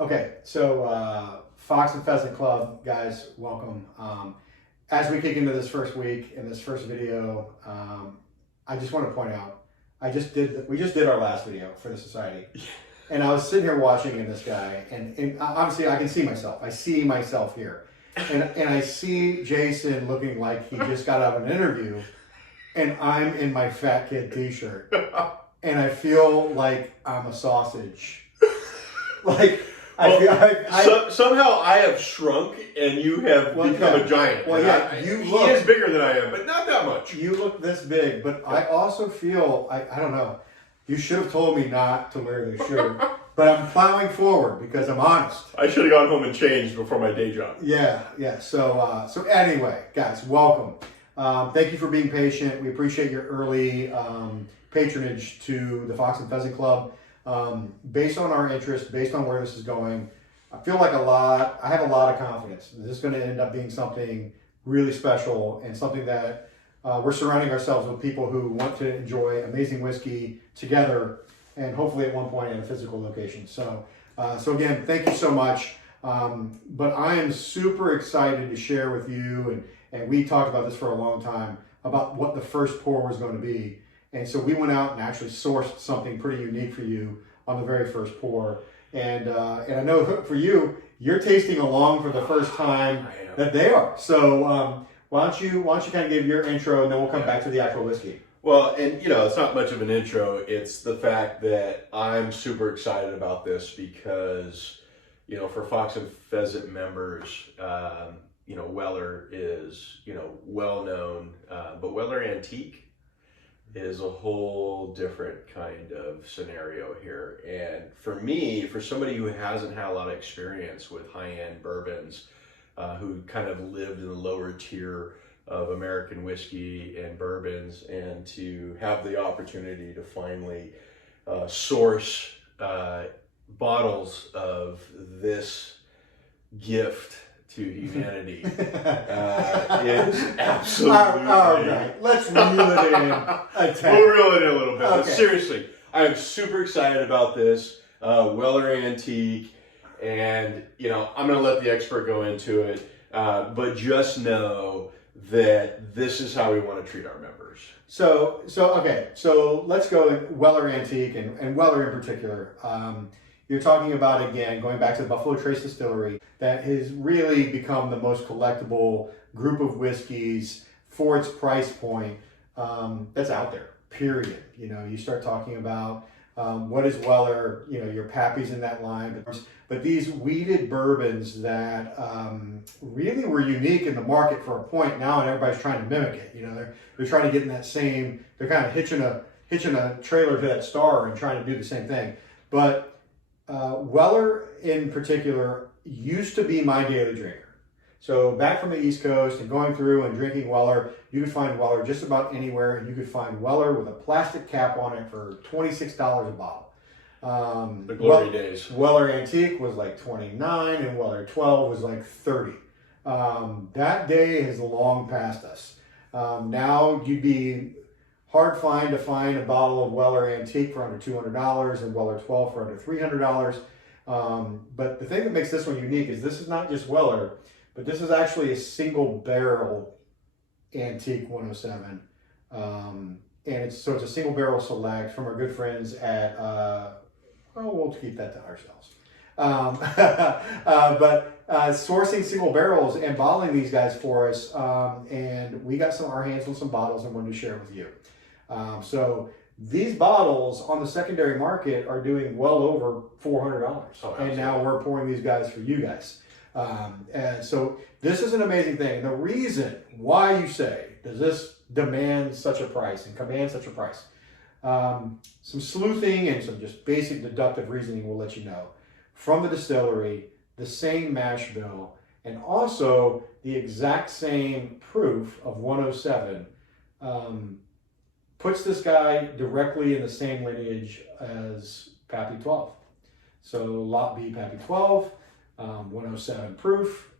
Okay, so Fox and Pheasant Club, guys, welcome. As we kick into this first week in this first video, I just want to point out, we just did our last video for the society, and I was sitting here watching this guy, and obviously I can see myself. I see myself here, and I see Jason looking like he just got out of an interview, and I'm in my fat kid t-shirt, and I feel like I'm a sausage, like. Somehow I have shrunk and you have become a giant. Well, yeah, he is bigger than I am, but not that much. You look this big, but I also feel, I don't know, you should have told me not to wear this shirt, but I'm plowing forward because I'm honest. I should have gone home and changed before my day job. Yeah. So anyway, guys, welcome. Thank you for being patient. We appreciate your early patronage to the Fox and Pheasant Club. Based on our interest, based on where this is going, I feel like I have a lot of confidence. This is going to end up being something really special and something that we're surrounding ourselves with people who want to enjoy amazing whiskey together and hopefully at one point in a physical location. So again, thank you so much. But I am super excited to share with you, and we talked about this for a long time, about what the first pour was going to be. And so we went out and actually sourced something pretty unique for you on the very first pour. And I know for you, you're tasting along for the first time that they are. So why don't you kind of give your intro, and then we'll come back to the actual whiskey. Well, and it's not much of an intro. It's the fact that I'm super excited about this because, for Fox and Pheasant members, Weller is, well known, but Weller Antique is a whole different kind of scenario here. And for somebody who hasn't had a lot of experience with high-end bourbons, who kind of lived in the lower tier of American whiskey and bourbons, and to have the opportunity to finally source bottles of this gift to humanity is absolutely all right. Let's reel it in. We'll reel it in a little bit. Okay. But seriously, I am super excited about this Weller Antique, and I'm going to let the expert go into it. But just know that this is how we want to treat our members. So let's go Weller Antique and Weller in particular. You're talking about, again, going back to the Buffalo Trace Distillery, that has really become the most collectible group of whiskeys for its price point that's out there, period. You start talking about what is Weller, your Pappy's in that line, but these weeded bourbons that really were unique in the market for a point now, and everybody's trying to mimic it. They're trying to get in that same, they're kind of hitching a trailer to that star and trying to do the same thing. But Weller in particular used to be my daily drinker. So back from the East Coast and going through and drinking Weller, you could find Weller just about anywhere, and you could find Weller with a plastic cap on it for $26 a bottle. The glory days. Weller Antique was like $29, and Weller 12 was like $30. That day has long passed us. Now you'd be hard to find a bottle of Weller Antique for under $200 and Weller 12 for under $300. But the thing that makes this one unique is this is not just Weller, but this is actually a single barrel Antique 107. And it's a single barrel select from our good friends at, we'll keep that to ourselves. But sourcing single barrels and bottling these guys for us, and we got our hands on some bottles and wanted to share with you. So these bottles on the secondary market are doing well over $400, and now we're pouring these guys for you guys. And so this is an amazing thing. And the reason why you say, does this demand such a price and command such a price? Some sleuthing and some just basic deductive reasoning will let you know. From the distillery, the same mash bill, and also the exact same proof of 107, puts this guy directly in the same lineage as Pappy 12. So Lot B Pappy 12, 107 proof,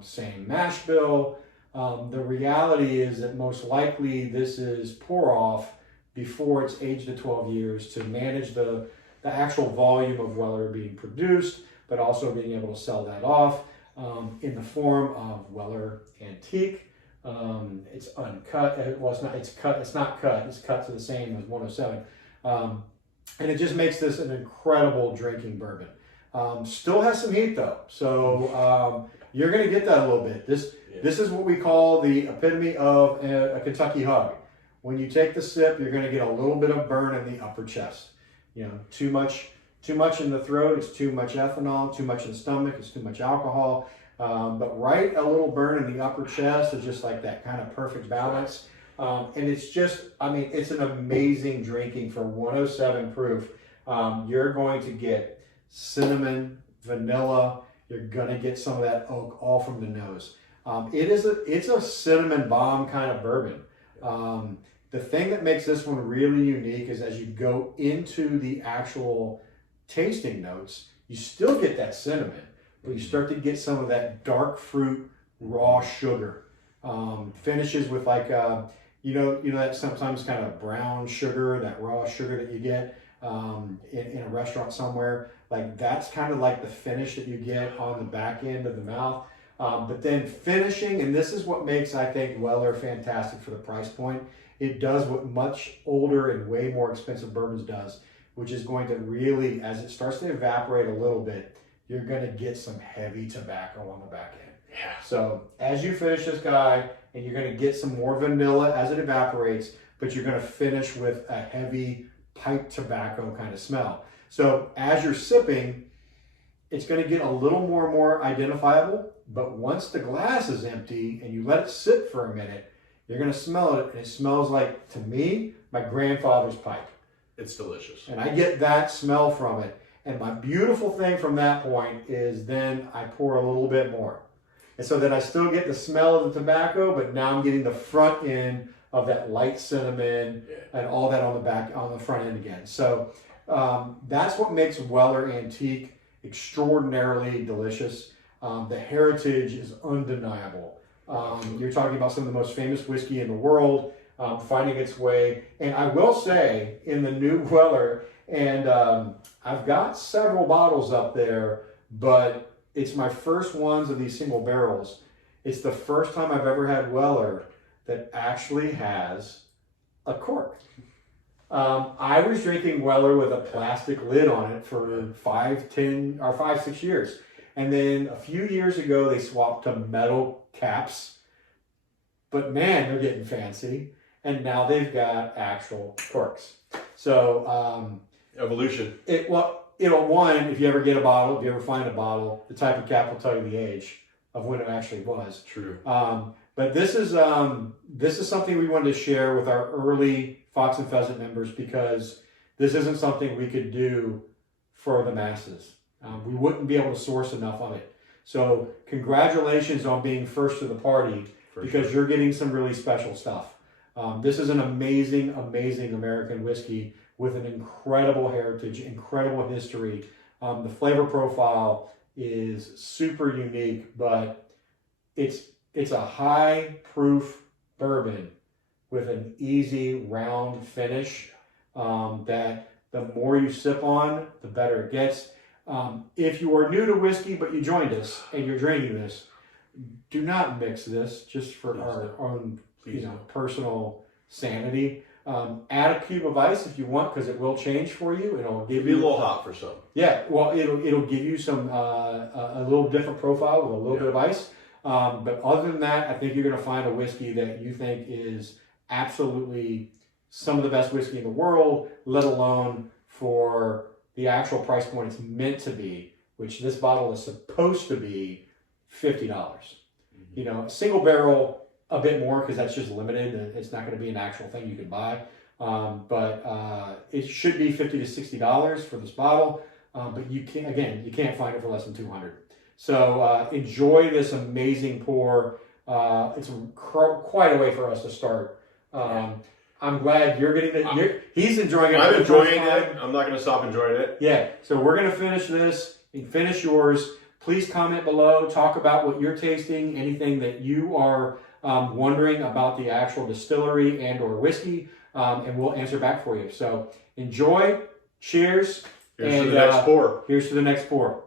same mash bill. The reality is that most likely this is pour off before it's aged to 12 years to manage the actual volume of Weller being produced, but also being able to sell that off in the form of Weller Antique. It's uncut. Well, it's not. It's cut. It's not cut. It's cut to the same as 107, and it just makes this an incredible drinking bourbon. Still has some heat though, so you're going to get that a little bit. This is what we call the epitome of a Kentucky hug. When you take the sip, you're going to get a little bit of burn in the upper chest. You know, too much in the throat, it's too much ethanol. Too much in the stomach, it's too much alcohol. But right, a little burn in the upper chest is just like that kind of perfect balance. And it's just, I mean, it's an amazing drinking for 107 proof. You're going to get cinnamon, vanilla. You're going to get some of that oak all from the nose. It's a cinnamon bomb kind of bourbon. The thing that makes this one really unique is as you go into the actual tasting notes, you still get that cinnamon, but you start to get some of that dark fruit, raw sugar. Finishes with like, you know that sometimes kind of brown sugar, that raw sugar that you get in a restaurant somewhere. Like that's kind of like the finish that you get on the back end of the mouth. But then finishing, and this is what makes, I think, Weller fantastic for the price point. It does what much older and way more expensive bourbons does, which is going to really, as it starts to evaporate a little bit, you're going to get some heavy tobacco on the back end. Yeah. So as you finish this guy, and you're going to get some more vanilla as it evaporates, but you're going to finish with a heavy pipe tobacco kind of smell. So as you're sipping, it's going to get a little more identifiable, but once the glass is empty and you let it sit for a minute, you're going to smell it, and it smells like, to me, my grandfather's pipe. It's delicious. And I get that smell from it. And my beautiful thing from that point is then I pour a little bit more. And so then I still get the smell of the tobacco, but now I'm getting the front end of that light cinnamon and all that on the front end again. So that's what makes Weller Antique extraordinarily delicious. The heritage is undeniable. You're talking about some of the most famous whiskey in the world, finding its way. And I will say, in the new Weller, and I've got several bottles up there, but it's my first ones of these single barrels. It's the first time I've ever had Weller that actually has a cork. I was drinking Weller with a plastic lid on it for 5-6 years. And then a few years ago, they swapped to metal caps. But man, they're getting fancy. And now they've got actual corks. So evolution. One, if you ever get a bottle, if you ever find a bottle, the type of cap will tell you the age of when it actually was. True. But this is something we wanted to share with our early Fox and Pheasant members, because this isn't something we could do for the masses. We wouldn't be able to source enough of it. So congratulations on being first to the party, because you're getting some really special stuff. This is an amazing, amazing American whiskey with an incredible heritage, incredible history. The flavor profile is super unique, but it's a high proof bourbon with an easy round finish that the more you sip on, the better it gets. If you are new to whiskey, but you joined us and you're drinking this, do not mix this just for our own personal sanity. Add a cube of ice if you want, because it will change for you. It'll give you a little hot for some. Yeah, well, it'll give you some a little different profile with a little bit of ice. But other than that, I think you're going to find a whiskey that you think is absolutely some of the best whiskey in the world, let alone for the actual price point it's meant to be, which this bottle is supposed to be $50. A single barrel, a bit more, because that's just limited. It's not going to be an actual thing you can buy. But it should be $50 to $60 for this bottle. But you can't find it for less than $200. So enjoy this amazing pour. It's quite a way for us to start. I'm glad you're getting it. He's enjoying it. I'm enjoying it. I'm not going to stop enjoying it. Yeah. So we're going to finish this and finish yours. Please comment below. Talk about what you're tasting. Anything that you are wondering about the actual distillery and or whiskey, and we'll answer back for you. So enjoy. Cheers. Here's to the next pour. Here's to the next pour.